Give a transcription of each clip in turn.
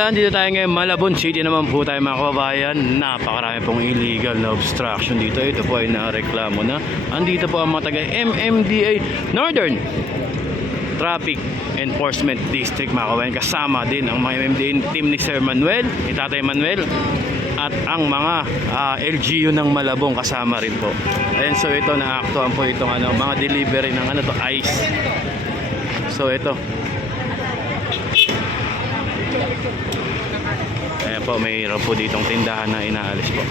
Ulan, dito tayo ngayon, Malabon City naman po tayo mga kababayan. Napakarami pong illegal na obstruction dito. Ito po ay nareklamo na. Andito po ang mga taga MMDA Northern Traffic Enforcement District mga kababayan. Kasama din ang mga MMDA team ni Sir Manuel, ni Tatay Manuel, at ang mga LGU ng Malabon kasama rin po. Ayan, so ito naaktuhan po itong mga delivery ng ice. So ito. Ayan po, mayroon po ditong tindahan na inaalis po.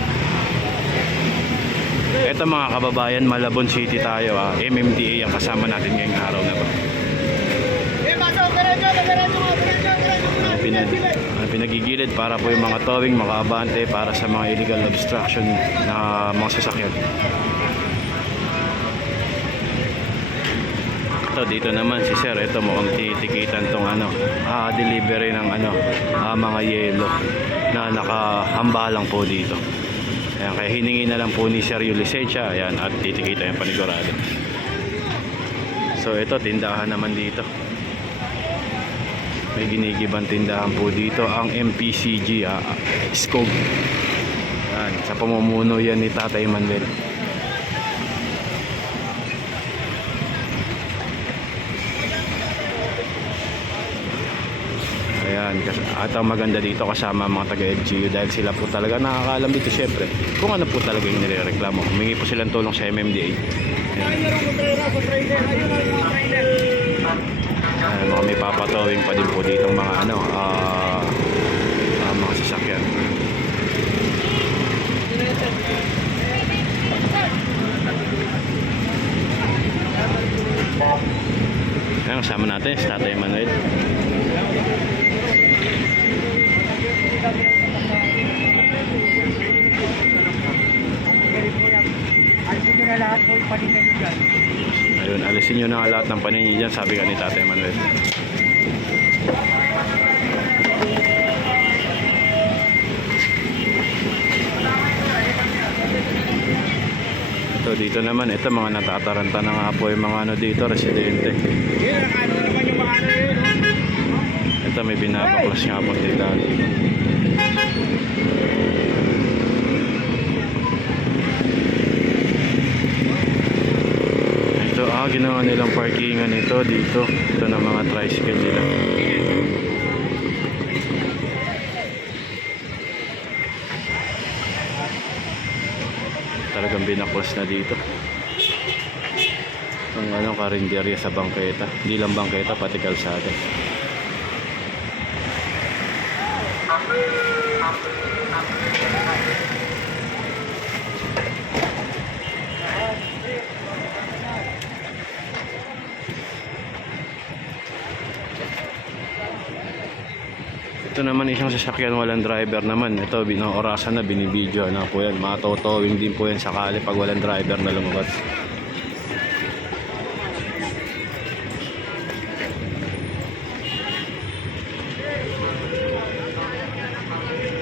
Ito mga kababayan, Malabon City tayo, MMDA ang kasama natin ngayong araw na po. Pinagigilid para po yung mga towing makaabante para sa mga illegal obstruction na mga sasakyan. Dito naman si Sir, ito mukhang titikitan tong delivery ng mga yelo na nakahambalang po dito. Ayan, kaya hiningi na lang po ni Sir yung lisensya, ayan, at titikita yung panigurado. So ito, tindahan naman dito. May ginigibang tindahan po dito ang MPCG Skog. Ayan, sa pamumuno yan ni Tatay Manuel. Ayan, at ang maganda dito kasama mga taga-LGU dahil sila po talaga nakakaalam dito syempre kung ano po talaga yung nirereklamo. Humingi po silang tulong sa MMDA. Ayan, mga may papatowing pa din po dito mga mga sasakyan. Ayan, kasama natin si Tatay Manuel. Ayun, alisin nyo na lahat ng paninyo dyan, sabi ka ni Tatay Manuel. Ito dito naman, ito mga natataranta na nga po yung mga dito, residente. Ito may binabaklas nga po dito. Ginawa nilang parkingan ito dito. Ito na mga tricycle nila. Talagang binaklas na dito. Ang karinderya sa bangketa. Hindi lang bangketa, pati kalsada. Ito naman isang sasakyan walang driver naman. Ito binoorasan na, binibidyo na po yan. Matotowing din po yan sakali pag walang driver na lumabas.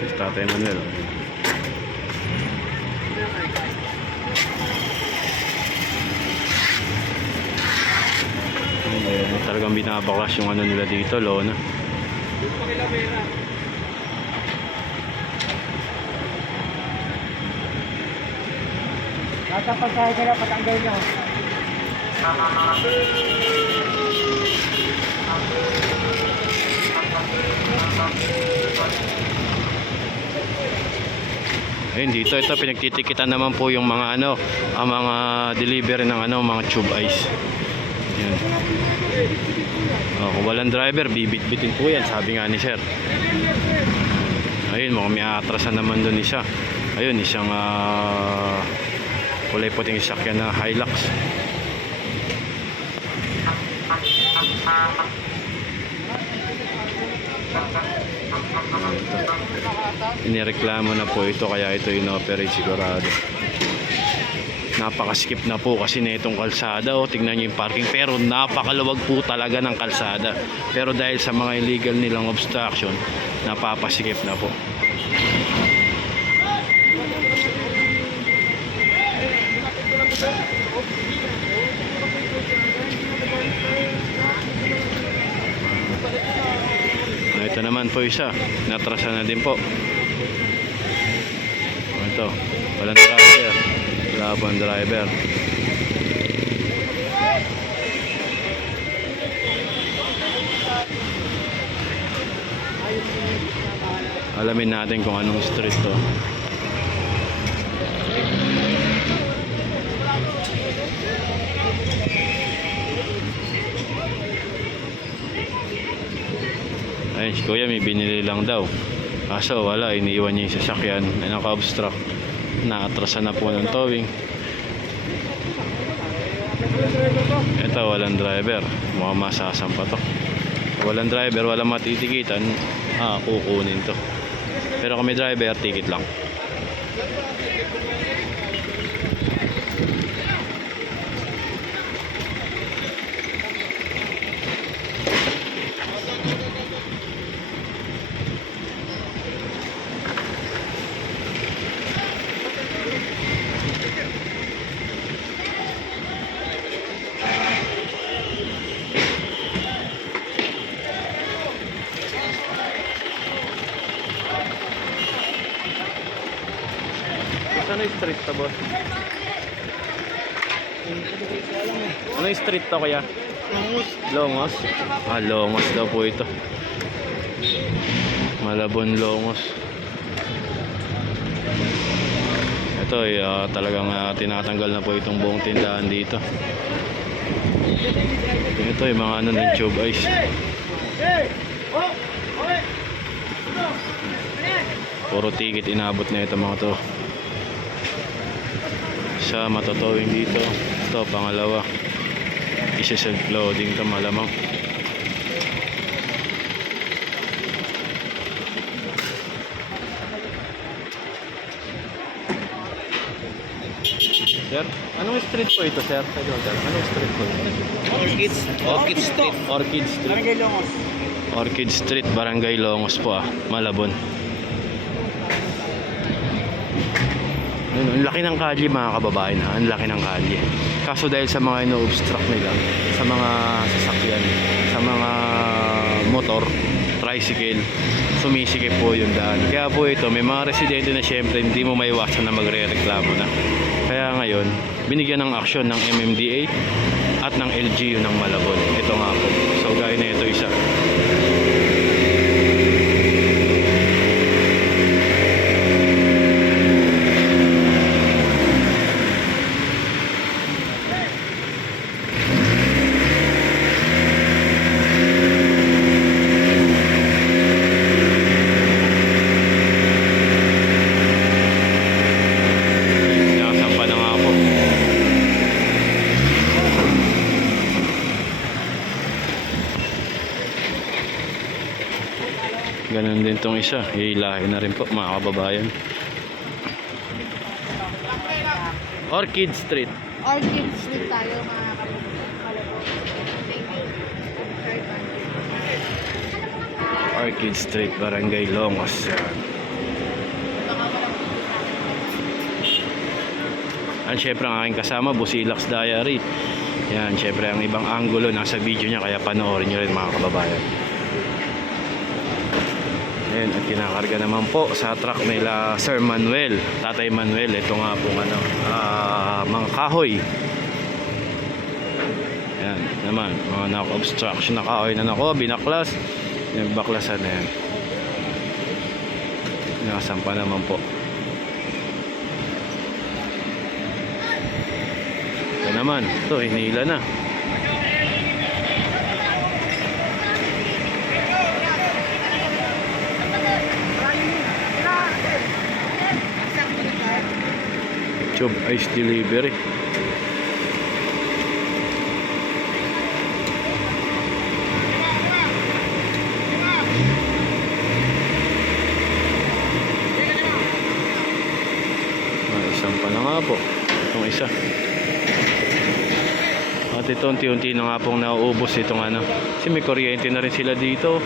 Ito Tatay Manuel. Talagang binabaklas yung nila dito, lona. Tatapag tayo nila, patanggal nyo. Ayun dito, ito pinagtitikitan naman po yung mga ang mga delivery ng mga tube ice. Yan. Kung walang driver, bibit-bitin po yan, sabi nga ni Sir. Ayun, mukhang may atrasan naman doon isa. Ayun, isang kulay puting sasakyan na Hilux. Inireklamo na po ito, kaya ito inoperate sigurado. Napakaskip na po kasi na itong kalsada. Tignan nyo yung parking, pero napakaluwag po talaga ng kalsada. Pero dahil sa mga illegal nilang obstruction, napapasikip na po. Ito naman po isa, natrasa na din po. Ito, walang driver. Wala po ang driver. Alamin natin kung anong street to. Ayun, si kuya may binili lang daw. Kaso wala, iniiwan niya yung sasakyan. Ay naka-obstruct. Naatrasan na po ng towing. Ito, walang driver. Mukhang masasampa to. Walang driver, walang matitikitan. Kukunin to. Pero kung may driver, ticket lang. Ano yung street to, boss? Ano yung street to, kuya? Longos. Longos daw po ito. Malabon Longos. Ito ay talagang tinatanggal na po itong buong tindahan dito. Ito ay mga ano ng tube ice. Puro ticket inabot na ito mga to. Sa matotowing dito. Ito pangalawa. Isa self-loading to malamang. Sir, anong street po ito, sir? Anong street po ito? Orchid Street. Orchid Street. Barangay Longos. Orchid Street, Barangay Longos po Malabon. Ang laki ng kalye mga kababayan ha. Ang laki ng kalye. Kaso dahil sa mga ino-obstruct nila, sa mga sasakyan, sa mga motor, tricycle, sumisikip po yung daan. Kaya po ito, may mga residente na syempre hindi mo maiwasan na magre-reklamo na. Kaya ngayon, binigyan ng aksyon ng MMDA at ng LGU ng Malabon. Ito nga po. So gaya na ito isa. Ganun din tong isa, hihilahin na rin po mga kababayan. Orchid Street. Orchid Street tayo mga Orchid Street, Barangay Longos. At syempre ang aking kasama, Busilax Diary. Yan, syempre ang ibang angulo nasa video niya, kaya panoorin nyo rin mga kababayan. Ayan, at kinakarga naman po sa truck nila Sir Manuel, Tatay Manuel. Ito nga po mga kahoy. Ayan naman, mga naka-obstruction na kahoy na binaklas. Nagbaklasan na yan. Nakasampa naman po. Ito naman, ito hinila na. Tube ice delivery. Isang pa na nga po. Itong isa. At ito unti-unti na nga pong nauubos itong ano. Kasi may kuryente na rin sila dito.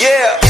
Yeah.